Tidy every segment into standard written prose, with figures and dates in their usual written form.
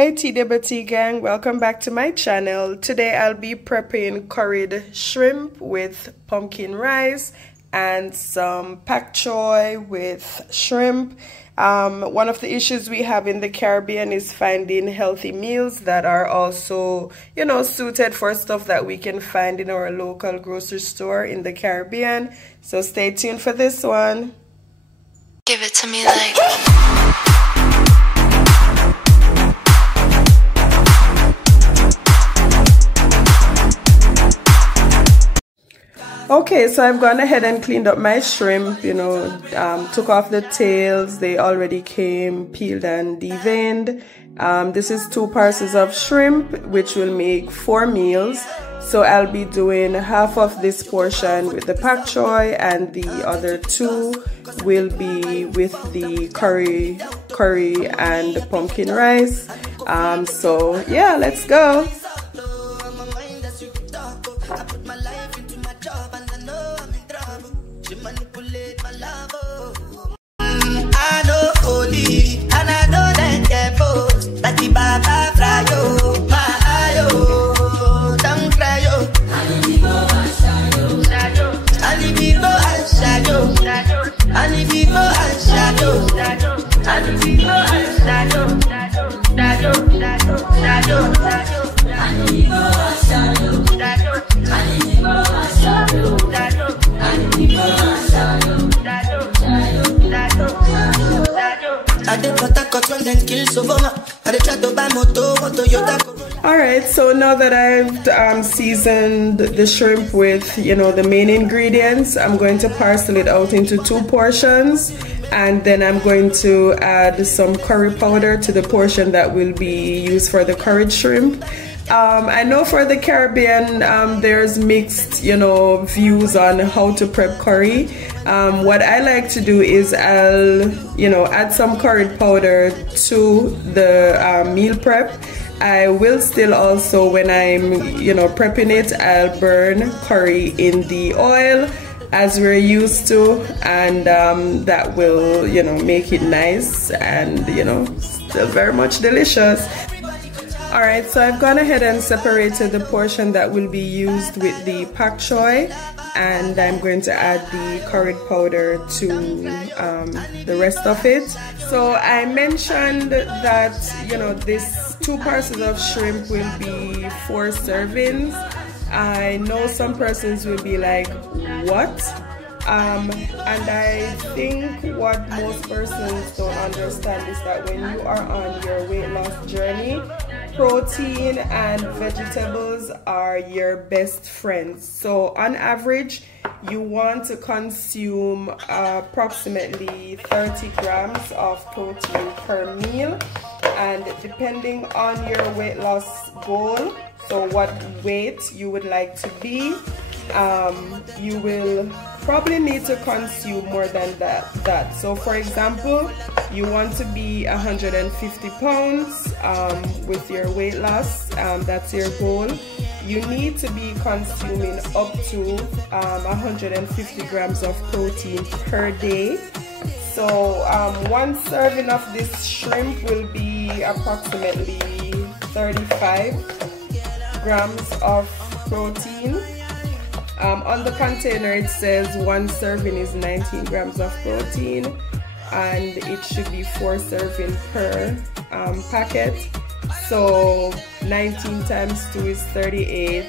Hey TWT gang, welcome back to my channel. Today I'll be prepping curried shrimp with pumpkin rice and some pak choy with shrimp. One of the issues we have in the Caribbean is finding healthy meals that are also, suited for stuff that we can find in our local grocery store in the Caribbean. So stay tuned for this one. Give it to me like... Okay, so I've gone ahead and cleaned up my shrimp, took off the tails. They already came peeled and deveined. This is 2 parcels of shrimp, which will make 4 meals. So I'll be doing half of this portion with the pak choy and the other 2 will be with the curry and the pumpkin rice. So yeah, let's go. I know holy, and I know that careful. That the Baba fry yo, my ayo, don't cry yo. And if you go and shadow, and if you go and shadow, and if you go and shadow, and if you go and shadow, and if you go and shadow, Alright, so now that I've seasoned the shrimp with, the main ingredients, I'm going to parcel it out into 2 portions, and then I'm going to add some curry powder to the portion that will be used for the curried shrimp. I know for the Caribbean, there's mixed, views on how to prep curry. What I like to do is I'll, add some curry powder to the meal prep. I will still also, when I'm, prepping it, I'll burn curry in the oil as we're used to, and that will, make it nice and, still very much delicious. Alright, so I've gone ahead and separated the portion that will be used with the pak choy, and I'm going to add the curry powder to the rest of it. So I mentioned that, this 2 parcels of shrimp will be 4 servings. I know some persons will be like, what? And I think what most persons don't understand is that when you are on your weight loss journey, protein and vegetables are your best friends. So on average, you want to consume approximately 30 grams of protein per meal, and depending on your weight loss goal, so what weight you would like to be, you will probably need to consume more than that. So for example, you want to be 150 pounds with your weight loss, that's your goal. You need to be consuming up to 150 grams of protein per day. So 1 serving of this shrimp will be approximately 35 grams of protein. On the container it says 1 serving is 19 grams of protein, and it should be 4 serving per packet. So 19 times 2 is 38,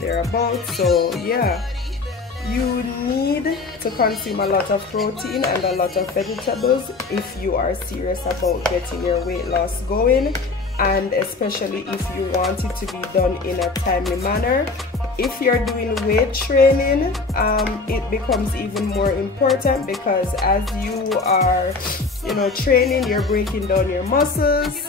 thereabouts. So yeah, you need to consume a lot of protein and a lot of vegetables if you are serious about getting your weight loss going, and especially if you want it to be done in a timely manner. If you're doing weight training, it becomes even more important, because as you are, training, you're breaking down your muscles.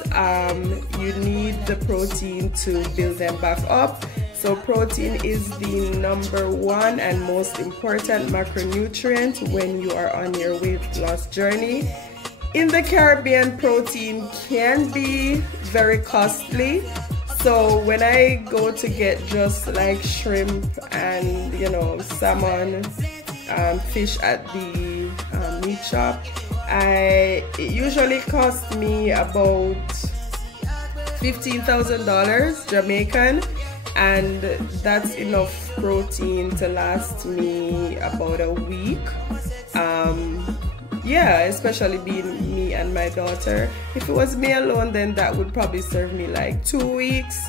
You need the protein to build them back up. So protein is the #1 and most important macronutrient when you are on your weight loss journey. In the Caribbean, protein can be very costly. So when I go to get just like shrimp and salmon, fish at the meat shop, it usually costs me about $15,000 Jamaican, and that's enough protein to last me about a week. Yeah, especially being me and my daughter. If it was me alone, then that would probably serve me like 2 weeks.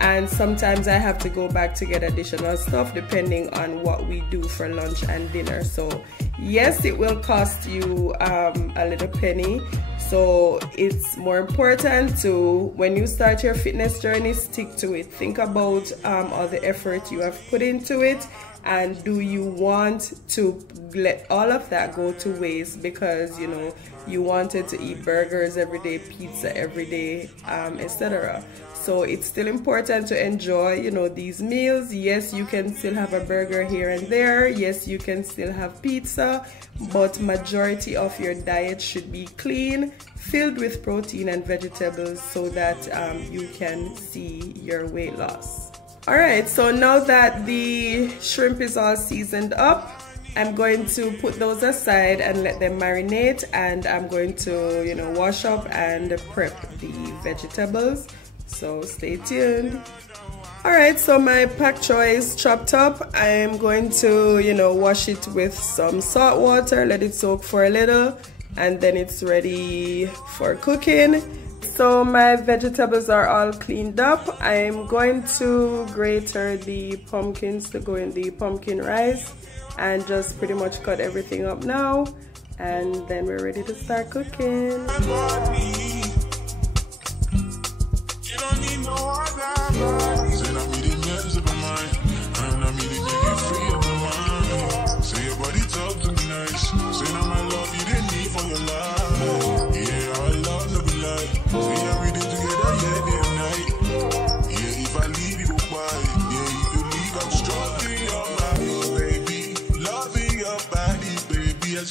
And sometimes I have to go back to get additional stuff depending on what we do for lunch and dinner. So yes, it will cost you a little penny. So it's more important to, when you start your fitness journey, stick to it. Think about all the effort you have put into it, and do you want to let all of that go to waste because, you know, you wanted to eat burgers every day, pizza every day, etc. So it's still important to enjoy, you know, these meals. Yes, you can still have a burger here and there. Yes, you can still have pizza, but majority of your diet should be clean, filled with protein and vegetables, so that you can see your weight loss. Alright, so now that the shrimp is all seasoned up, I'm going to put those aside and let them marinate, and I'm going to, you know, wash up and prep the vegetables. So stay tuned. Alright, so my pak choy is chopped up. I'm going to, you know, wash it with some salt water, let it soak for a little, and then it's ready for cooking. So my vegetables are all cleaned up. I'm going to grater the pumpkins to go in the pumpkin rice and just pretty much cut everything up now, and then we're ready to start cooking.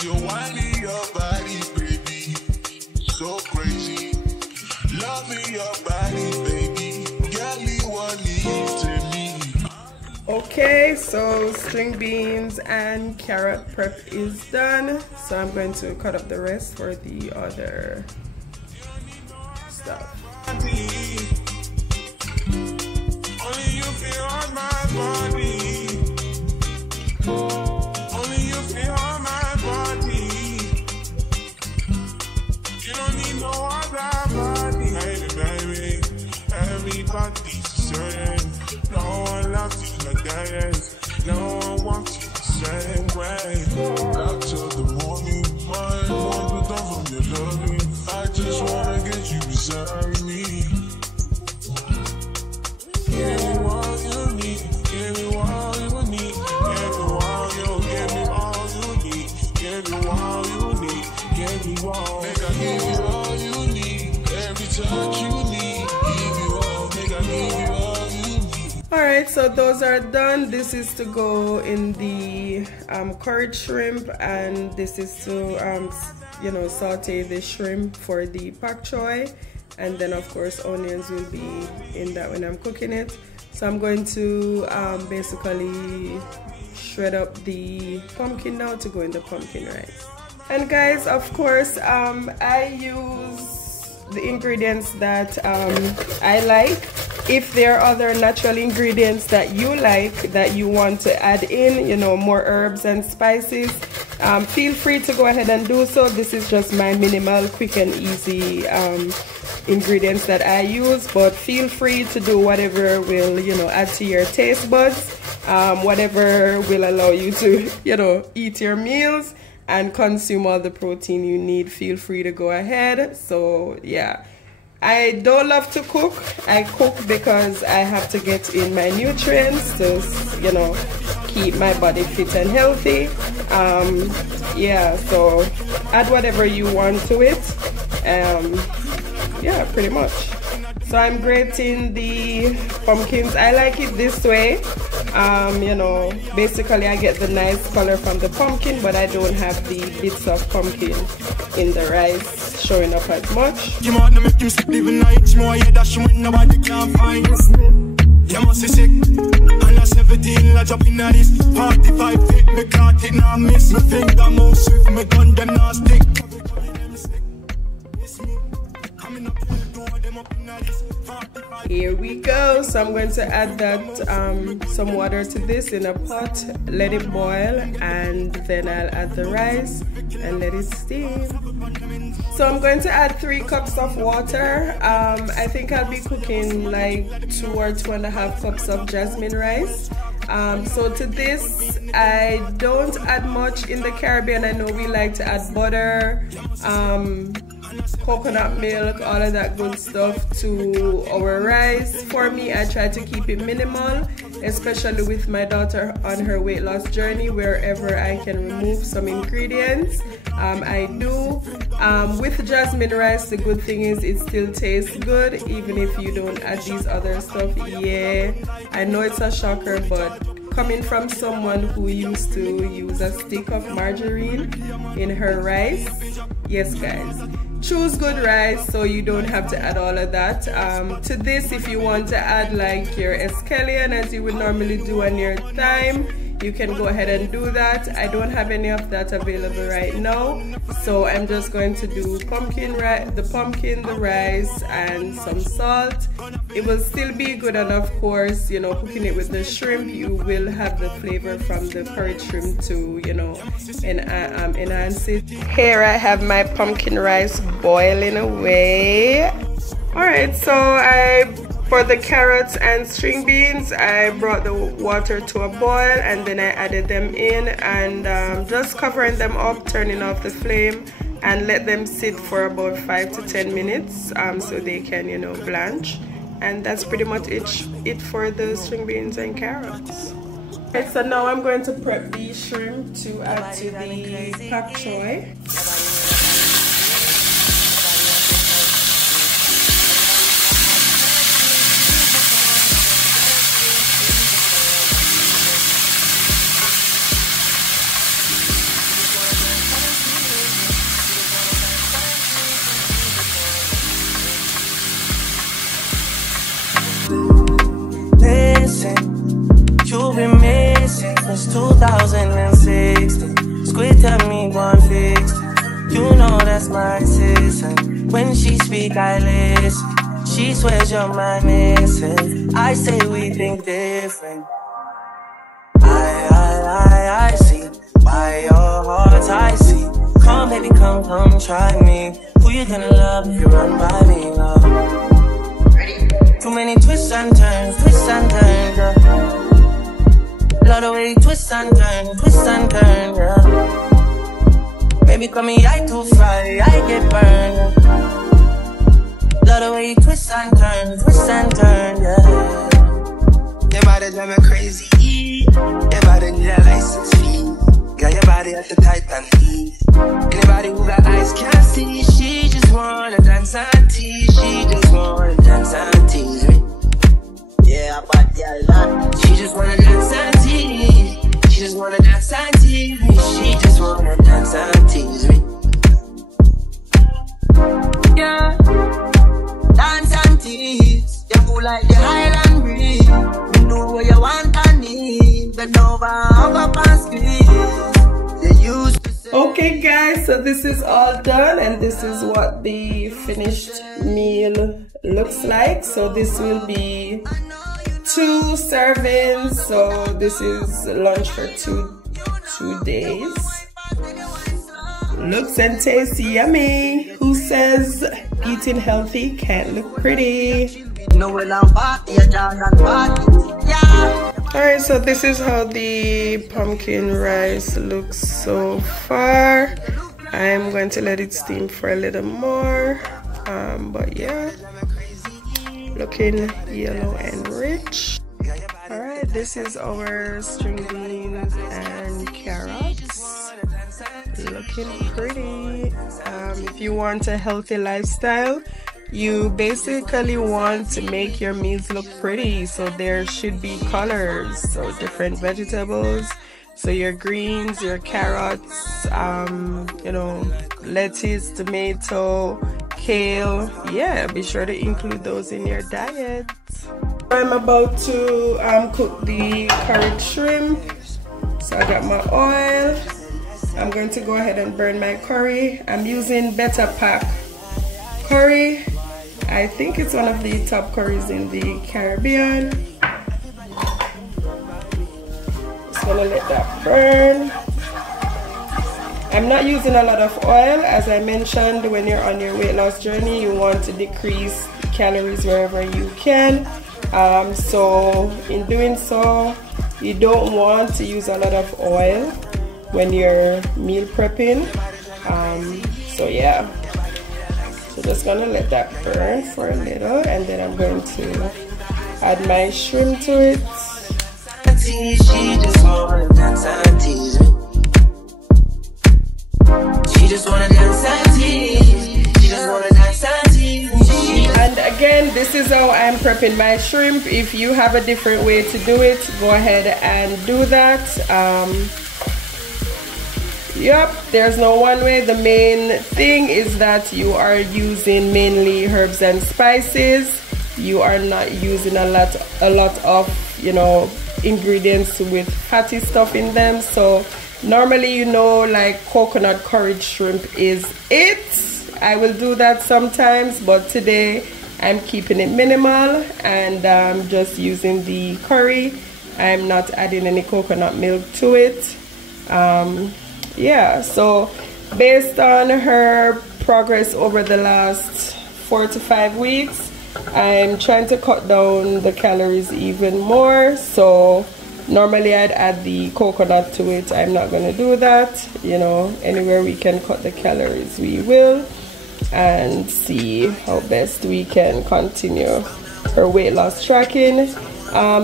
You're whining your body, baby, so crazy. Loving your body, baby, girl, you want it to me. Okay, so string beans and carrot prep is done. So I'm going to cut up the rest for the other stuff. Only you feel on my body. Only you feel on my body. You don't need no other body. Baby, everybody's the same. No one loves you like that. No one wants you the same way. After the morning, my want to come from your loving. I just wanna get you beside me. Give me all you need. Give me all you need. Give me all you. Give me all you need. Give me all you need. Give me all. Make I give you all you need. Every touch you need. Give you all. Make I give you all you need. Alright, so those are done. This is to go in the curried shrimp, and this is to you know, saute the shrimp for the pak choy, and then of course onions will be in that when I'm cooking it. So I'm going to basically shred up the pumpkin now to go in the pumpkin rice. And guys, of course, I use the ingredients that I like. If there are other natural ingredients that you like, that you want to add in, you know, more herbs and spices, feel free to go ahead and do so. This is just my minimal, quick and easy ingredients that I use, but feel free to do whatever will, you know, add to your taste buds, whatever will allow you to, you know, eat your meals and consume all the protein you need. Feel free to go ahead. So yeah, I don't love to cook. I cook because I have to get in my nutrients to, you know, keep my body fit and healthy. Yeah, so add whatever you want to it. Yeah, pretty much. So I'm grating the pumpkins. I like it this way. You know, basically I get the nice color from the pumpkin, but I don't have the bits of pumpkin in the rice showing up as much. You want to make him sick, living nights more, yeah, that she when nobody can find. You must be sick, and that's 17, I drop in this 45 feet, me can't take no miss. Me finger move swift, me gun them not stick. Coming up to the door, them Here we go. So I'm going to add that some water to this in a pot, let it boil, and then I'll add the rice and let it steam. So I'm going to add 3 cups of water. I think I'll be cooking like 2 or 2.5 cups of jasmine rice. So to this, I don't add much. In the Caribbean, I know we like to add butter, coconut milk, all of that good stuff to our rice. For me, I try to keep it minimal, especially with my daughter on her weight loss journey. Wherever I can remove some ingredients, I do. With jasmine rice, the good thing is it still tastes good even if you don't add these other stuff. Yeah, I know it's a shocker, but coming from someone who used to use a stick of margarine in her rice, yes guys, choose good rice so you don't have to add all of that. To this, if you want to add like your escallion as you would normally do on your thyme, you can go ahead and do that. I don't have any of that available right now, so I'm just going to do the pumpkin, the rice, and some salt. It will still be good, and of course, you know, cooking it with the shrimp, you will have the flavor from the curried shrimp to, you know, enhance it. Here I have my pumpkin rice boiling away. Alright, so for the carrots and string beans, I brought the water to a boil and then I added them in, and just covering them up, turning off the flame, and let them sit for about 5 to 10 minutes so they can, you know, blanch. And that's pretty much it for the string beans and carrots. Okay, so now I'm going to prep the shrimp to add to the pak choy. You've been missing since 2016. Squid tell me one fix. You know that's my sister. When she speak, I listen. She swears you're my missing. I say we think different. I see by your heart I see. Come baby, come try me. Who you gonna love if you run by me, love? Too many twists and turns, yeah. Love the way you twist and turn, yeah. Baby, call me, I too fly, I get burned. Love the way you twist and turn, yeah. Your body drive me crazy, your body need a license fee. Got your body at the Titan E. Anybody who got eyes can't see. She just wanna dance and tease. She just wanna dance and tease me. Yeah, but yeah, lot. She just wanna dance and tease. She just wanna dance and tease me. She just wanna dance and tease me. Yeah, dance and tease. You cool like the Highland breeze. You know what you want and need. Bend over, hug up and squeeze. Okay guys, so this is all done and this is what the finished meal looks like. So this will be 2 servings, so this is lunch for two days. Looks and tastes yummy. Who says eating healthy can't look pretty? Alright, so this is how the pumpkin rice looks so far. I'm going to let it steam for a little more, but yeah, looking yellow and rich. Alright, this is our string beans and carrots, looking pretty. If you want a healthy lifestyle, you basically want to make your meals look pretty, so there should be colors, so different vegetables, so your greens, your carrots, you know, lettuce, tomato, kale, yeah, be sure to include those in your diet. I'm about to cook the curried shrimp, so I got my oil. I'm going to go ahead and burn my curry. I'm using Better Pack curry, I think it's one of the top curries in the Caribbean. Just gonna let that burn. I'm not using a lot of oil. As I mentioned, when you're on your weight loss journey, you want to decrease calories wherever you can. So in doing so, you don't want to use a lot of oil when you're meal prepping. So yeah, so just gonna let that burn for a little, and then I'm going to add my shrimp to it. She just wanna dance and tease me. She just wanna dance and tease. She just wanna dance and tease me. And again, this is how I'm prepping my shrimp. If you have a different way to do it, go ahead and do that. Yep, there's no one way. The main thing is that you are using mainly herbs and spices. You are not using a lot of, you know, ingredients with fatty stuff in them. So normally, you know, like coconut curried shrimp is it. I will do that sometimes, but today I'm keeping it minimal and just using the curry. I'm not adding any coconut milk to it. Yeah, so based on her progress over the last 4 to 5 weeks, I'm trying to cut down the calories even more. So normally I'd add the coconut to it. I'm not going to do that. You know, anywhere we can cut the calories, we will, and see how best we can continue her weight loss tracking.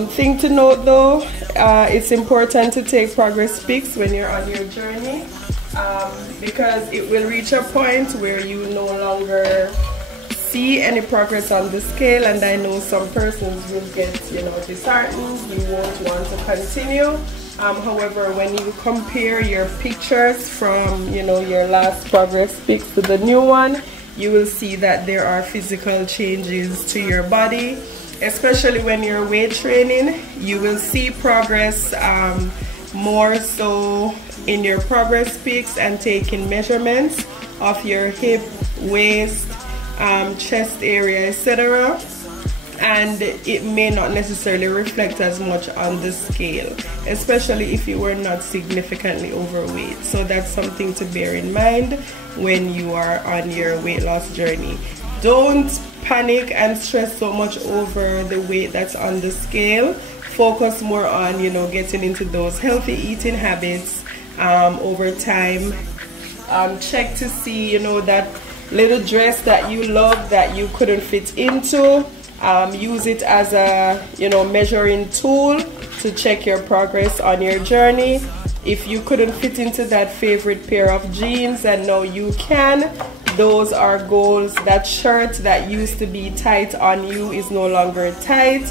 Thing to note though, it's important to take progress pics when you're on your journey, because it will reach a point where you no longer see any progress on the scale, and I know some persons will get, you know, disheartened. You won't want to continue. However, when you compare your pictures from, you know, your last progress pics to the new one, you will see that there are physical changes to your body. Especially when you're weight training, you will see progress more so in your progress pics and taking measurements of your hip, waist, chest area, etc. And it may not necessarily reflect as much on the scale, especially if you were not significantly overweight. So that's something to bear in mind when you are on your weight loss journey. Don't panic and stress so much over the weight that's on the scale. Focus more on, you know, getting into those healthy eating habits over time. Check to see, you know, that little dress that you love that you couldn't fit into. Use it as a, you know, measuring tool to check your progress on your journey. If you couldn't fit into that favorite pair of jeans and now you can, those are goals. That shirt that used to be tight on you is no longer tight.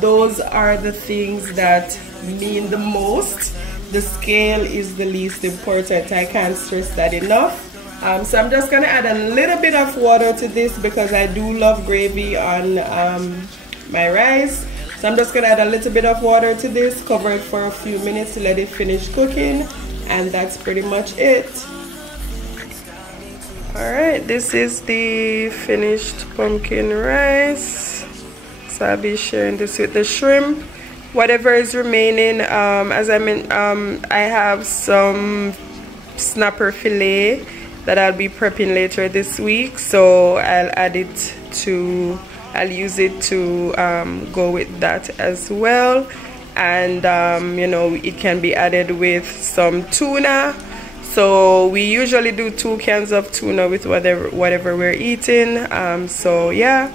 Those are the things that mean the most. The scale is the least important. I can't stress that enough. So I'm just gonna add a little bit of water to this because I do love gravy on my rice. So I'm just gonna add a little bit of water to this, cover it for a few minutes to let it finish cooking, and that's pretty much it. Alright, this is the finished pumpkin rice. So I'll be sharing this with the shrimp. Whatever is remaining, as I meant, I have some snapper fillet that I'll be prepping later this week, so I'll use it to go with that as well. And you know, it can be added with some tuna. So we usually do 2 cans of tuna with whatever we're eating. So yeah,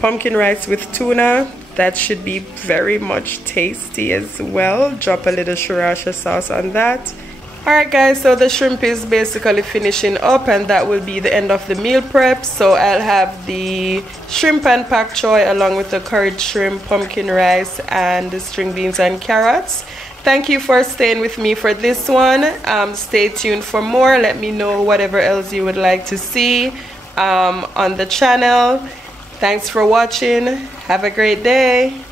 pumpkin rice with tuna, that should be very much tasty as well. Drop a little sriracha sauce on that. Alright guys, so the shrimp is basically finishing up, and that will be the end of the meal prep. So I'll have the shrimp and pak choy along with the curried shrimp, pumpkin rice, and the string beans and carrots. Thank you for staying with me for this one. Stay tuned for more. Let me know whatever else you would like to see on the channel. Thanks for watching. Have a great day.